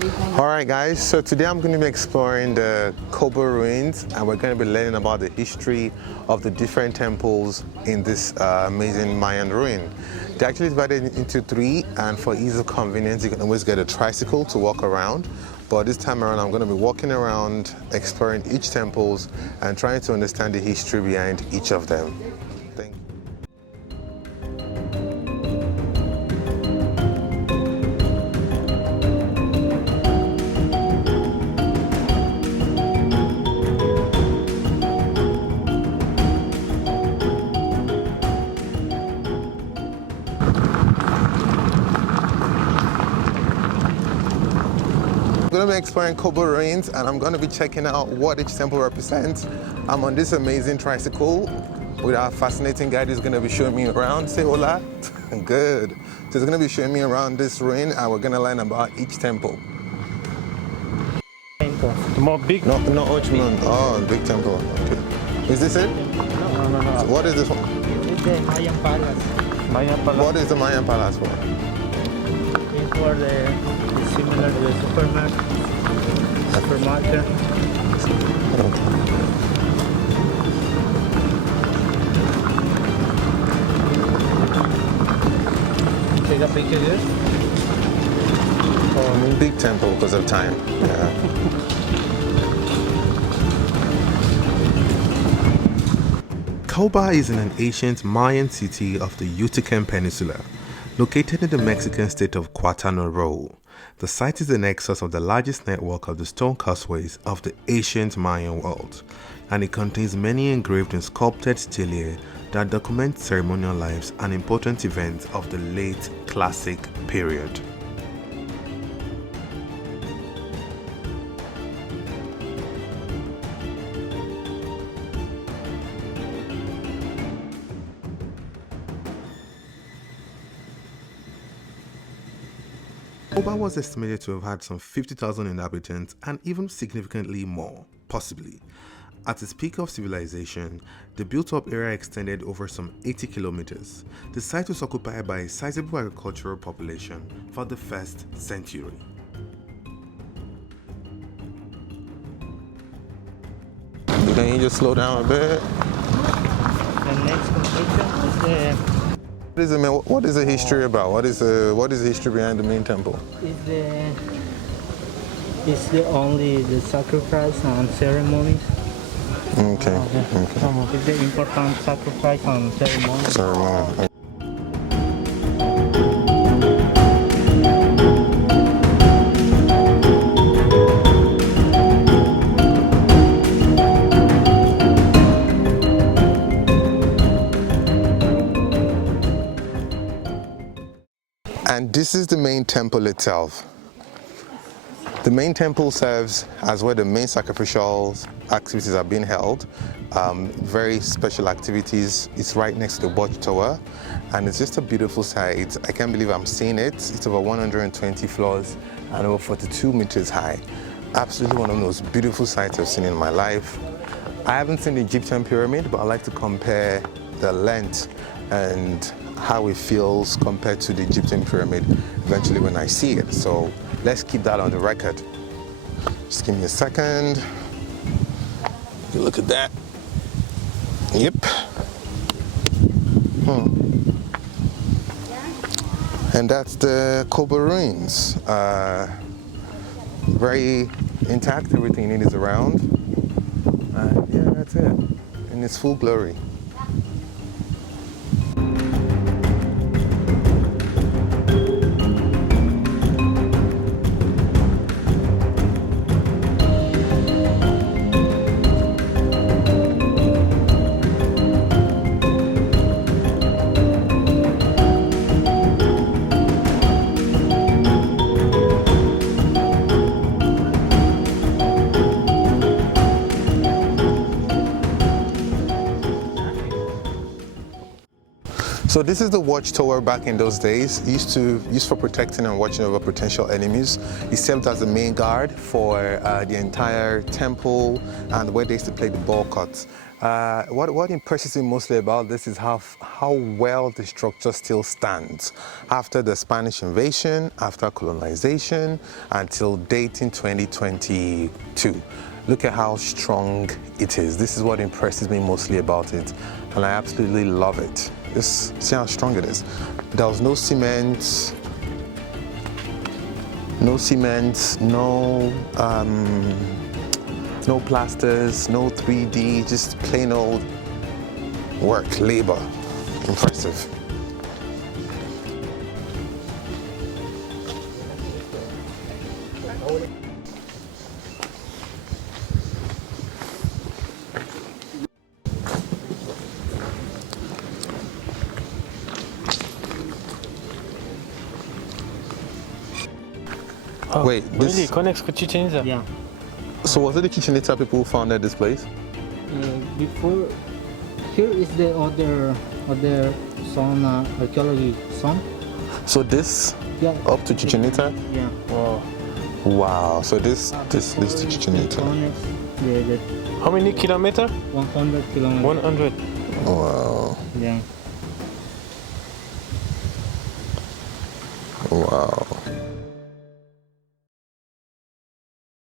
Alright guys, so today I'm going to be exploring the Coba Ruins and we're going to be learning about the history of the different temples in this amazing Mayan ruin. They're actually divided into three, and for ease of convenience you can always get a tricycle to walk around. But this time around I'm going to be walking around exploring each temples and trying to understand the history behind each of them. Thank you. I'm going to be exploring Coba Ruins and I'm going to be checking out what each temple represents. I'm on this amazing tricycle with our fascinating guide who's going to be showing me around. Say hola. Good. So he's going to be showing me around this ruin and we're going to learn about each temple. The more big? No, Ochman. Oh, big temple. Okay. Is this it? No. So what is this one? It's the Mayan Palace. Mayan Palace. What is the Mayan Palace for? It's for the similar to the supermarket. Take a picture here. Oh, I mean big temple because of time. Yeah. Coba is in an ancient Mayan city of the Yucatan Peninsula, located in the Mexican state of Quintana Roo. The site is the nexus of the largest network of the stone causeways of the ancient Mayan world, and it contains many engraved and sculpted stelae that document ceremonial lives and important events of the late Classic period. Coba was estimated to have had some 50,000 inhabitants and even significantly more, possibly. At its peak of civilization, the built-up area extended over some 80 kilometers. The site was occupied by a sizable agricultural population for the 1st century. Can you just slow down a bit? The next construction is What is the history about? What is the history behind the main temple? it's the only the sacrifice and ceremonies. Okay. It's the important sacrifice and ceremonies. Ceremony. And this is the main temple itself. The main temple serves as where the main sacrificial activities are being held. Very special activities. It's right next to the watchtower, and it's just a beautiful site. I can't believe I'm seeing it. It's over 120 floors and over 42 meters high. Absolutely one of the most beautiful sights I've seen in my life. I haven't seen the Egyptian pyramid, but I like to compare the length and how it feels compared to the Egyptian pyramid eventually when I see it. So let's keep that on the record. Just give me a second. Look at that. Yep. And that's the Coba Ruins. Very intact, everything in it is around. And yeah, that's it. In its full glory. So this is the watchtower back in those days, used for protecting and watching over potential enemies. It served as the main guard for the entire temple and where they used to play the ball cuts. What impresses me mostly about this is how well the structure still stands after the Spanish invasion, after colonization, until date in 2022. Look at how strong it is. This is what impresses me mostly about it, and I absolutely love it. Just see how strong it is. There was no cement, no plasters, no 3D, just plain old work, labor. Impressive. Oh, Wait, really? this, Connects with Chichen Itza? Yeah. so was it the Chichen Itza people who founded this place? Before, here is the other zone, archaeology zone. So this Yeah. up to Chichen Itza? Yeah. Wow. Wow. So this leads to Chichen Itza. The How many kilometers? 100 kilometers. 100. Wow. Yeah. Wow.